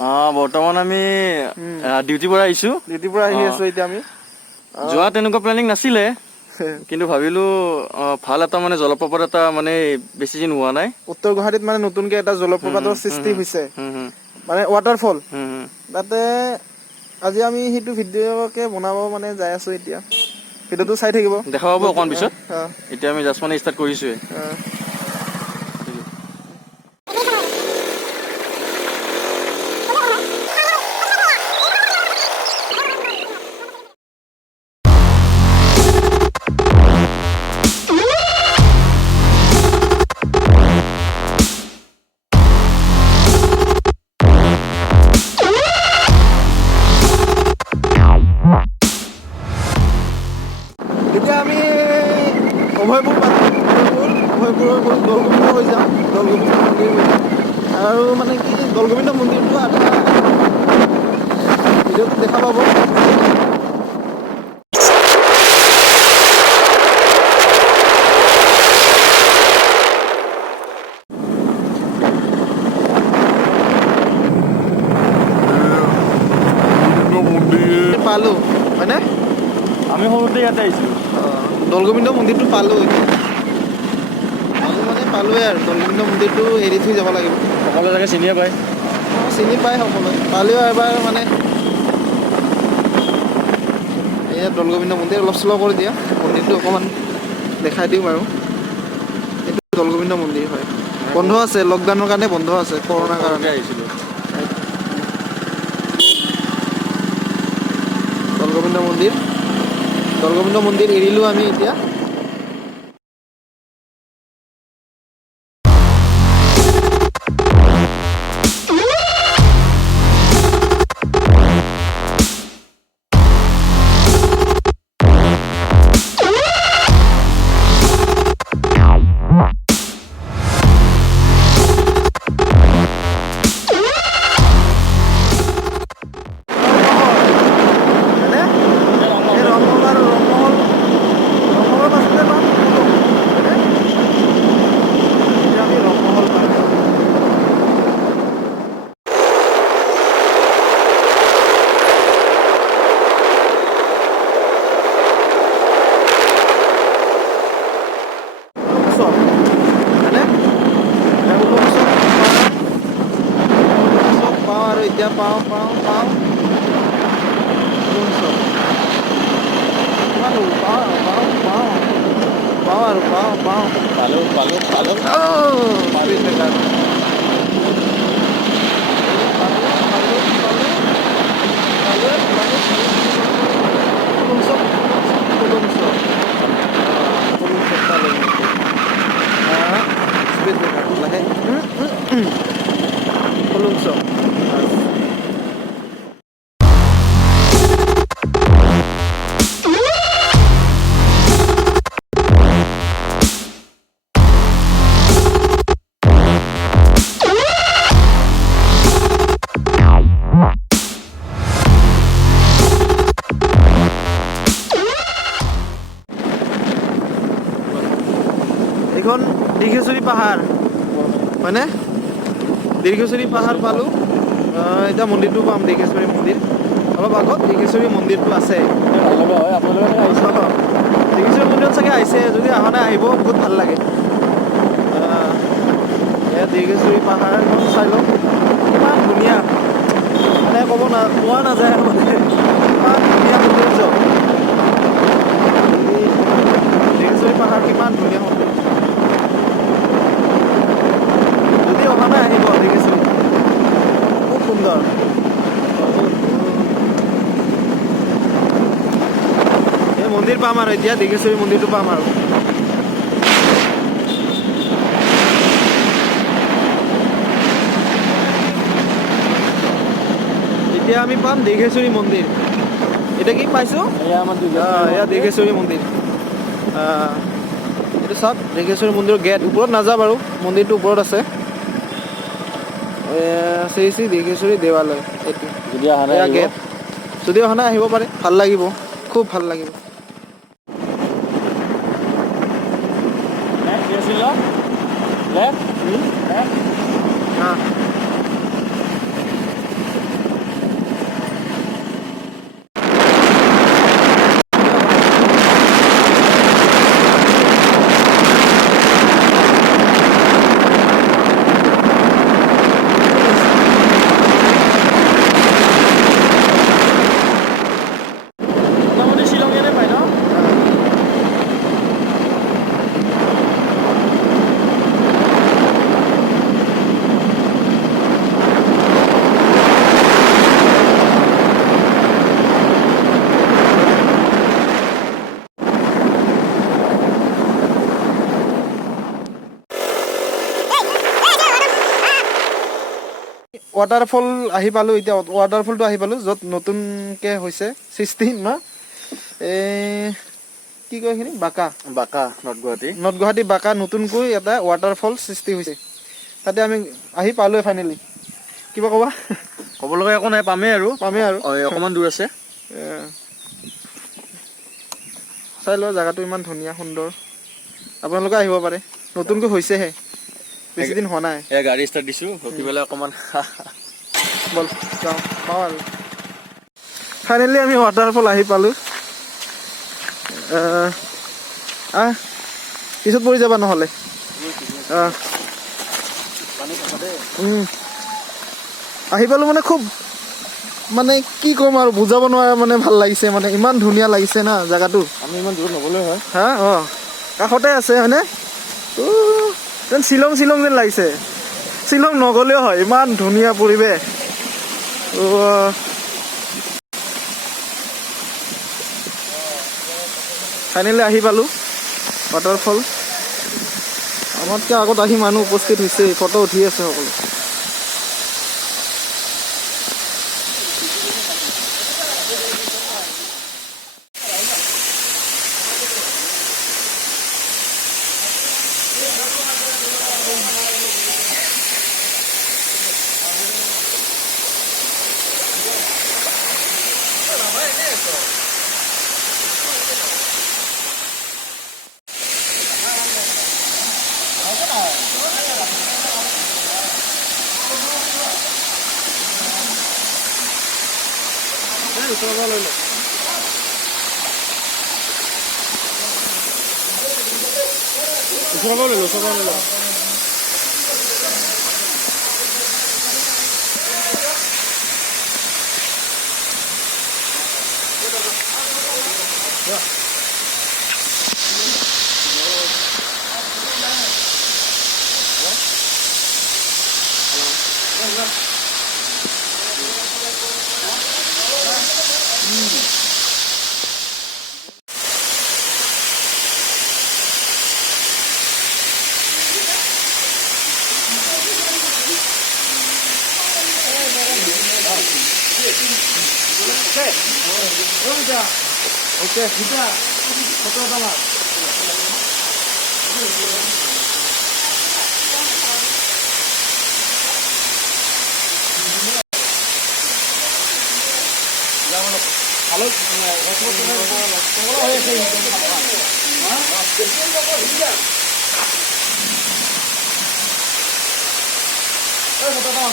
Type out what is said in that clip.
বৰ্তমান আমি ডিউটিৰ পৰা আহিছো। ডিউটিৰ পৰা আহি আছো এতিয়া আমি। যোৱা তেনেকুৱা প্লেনিং নাছিলে, কিন্তু ভাবিলো ভাল এটা মানে জলপ্ৰপাত এটা মানে বেছি দিন হোৱা নাই। উত্তৰ গুৱাহাটীত মানে নতুনকে এটা জলপ্ৰপাতৰ সৃষ্টি হৈছে, মানে ৱাটাৰফল। তাতে আজি আমি সেইটো ভিডিঅ'কে বনাব মানে যাই আছো এতিয়া। ভিডিঅ'টো চাই থাকিব। দেখা পাব অকণ পিছত। এতিয়া আমি জাষ্ট মানে ষ্টাৰ্ট কৰিছোৱে। এতিয়া আমি অভয়পুৰ অভয়পুৰৰ দৌলগোবিন্দ হৈ যাম। দৌলগোবিন্দ মন্দিৰ হৈ যাম। আৰু মানে কি দৌলগোবিন্দ মন্দিৰটো আধা ভিডিঅ'টো দেখা পাব। পালো হয়নে? আমি সৰুতে ইয়াতে আহিছিলো। দৌলগোবিন্দ মন্দিৰটো পালো এতিয়া। মানে পালোৱে আৰু দৌলগোবিন্দ মন্দিৰটো এৰি থৈ যাব লাগিব। সকলো জেগা চিনিয়ে পায়। চিনি পাই সকলোৱে। পালেও এবাৰ মানে এয়া দৌলগোবিন্দ মন্দিৰ অলপ শ্ল' কৰি দিয়া। মন্দিৰটো অকণমান দেখাই দিওঁ বাৰু। এইটো দৌলগোবিন্দ মন্দিৰ হয়। বন্ধ আছে, লকডাউনৰ কাৰণে বন্ধ আছে, কৰোণাৰ সৰুতে কাৰণে। আহিছিলো। দৌলগোবিন্দ মন্দিৰ। দৌলগোবিন্দ মন্দিৰ এৰিলোঁ আমি এতিয়া। এতিয়া পাওঁ এইখন দীঘেশ্বৰী পাহাৰ হয়নে? দীঘেশ্বৰী পাহাৰ পালোঁ। এতিয়া মন্দিৰটো পাম, দীঘেশ্বৰী মন্দিৰ। অলপ আগত দীঘেশ্বৰী মন্দিৰটো আছে। দীঘেশ্বৰী মন্দিৰত চাগে আহিছে, যদি অহা নাই আহিব, বহুত ভাল লাগে। এয়া দীঘেশ্বৰী পাহাৰখন চাই লওক, কিমান ধুনীয়া। মানে ক'ব পোৱা নাযায় মানে, ইমান ধুনীয়া সৌন্দৰ্য। দীঘেশ্বৰী পাহাৰ কিমান ধুনীয়া সৌন্দৰ্য। যদি অহা নাই আহিব দীঘেশ্বৰী, খুব সুন্দৰ। এই মন্দিৰ পাম আৰু এতিয়া দীঘেশ্বৰী মন্দিৰটো পাম আৰু। এতিয়া আমি পাম দীঘেশ্বৰী মন্দিৰ। এতিয়া কি পাইছোঁ? এয়া দীঘেশ্বৰী মন্দিৰ। এইটো চাওক দীঘেশ্বৰী মন্দিৰৰ গেট। ওপৰত নাযাওঁ বাৰু, মন্দিৰটো ওপৰত আছে। শ্ৰী শ্ৰী দীঘেশ্বৰী দেৱালয় এইটো। এয়া গেট। যদি অহা নাই আহিব পাৰে, ভাল লাগিব, খুব ভাল লাগিব। ৱাটাৰফল আহি পালোঁ এতিয়া ৱাটাৰফলটো আহি পালোঁ য'ত নতুনকৈ হৈছে সৃষ্টি না কি কয় এইখিনি বাঁকা নৰ্থ গুৱাহাটী বাঁকা নতুনকৈ এটা ৱাটাৰফল সৃষ্টি হৈছে তাতে আমি আহি পালোঁৱে ফাইনেলি কিবা ক'বা ক'ব লগা একো নাই পামেই আৰু অকণমান দূৰ আছে চাই লোৱা জেগাটো ইমান ধুনীয়া সুন্দৰ আপোনালোকে আহিব পাৰে নতুনকৈ হৈছেহে বেছি দিন হোৱা নাই এয়া গাড়ী ষ্টাৰ্ট দিছোঁ ৰখি পেলাই অকণমান ব'ল যাওঁ পাওঁ আৰু ফাইনেলি আমি ৱাটাৰফল আহি পালোঁ পিছত পৰি যাবা নহ'লে আহি পালোঁ মানে খুব মানে কি ক'ম আৰু বুজাব নোৱাৰা মানে ভাল লাগিছে মানে ইমান ধুনীয়া লাগিছে না জেগাটো আমি ইমান দূৰ নগ'লেও হয় হা কাষতে আছে হয়নে যেন শ্বিলং যেন লাগিছে শ্বিলং নগ'লেও হয় ইমান ধুনীয়া পৰিৱেশ ফাইনেলি আহি পালোঁ ৱাটাৰফল আমাতকৈ আগত আহি মানুহ উপস্থিত হৈছে ফটো উঠি আছে সকলো Okay, kita foto sama. Halo, foto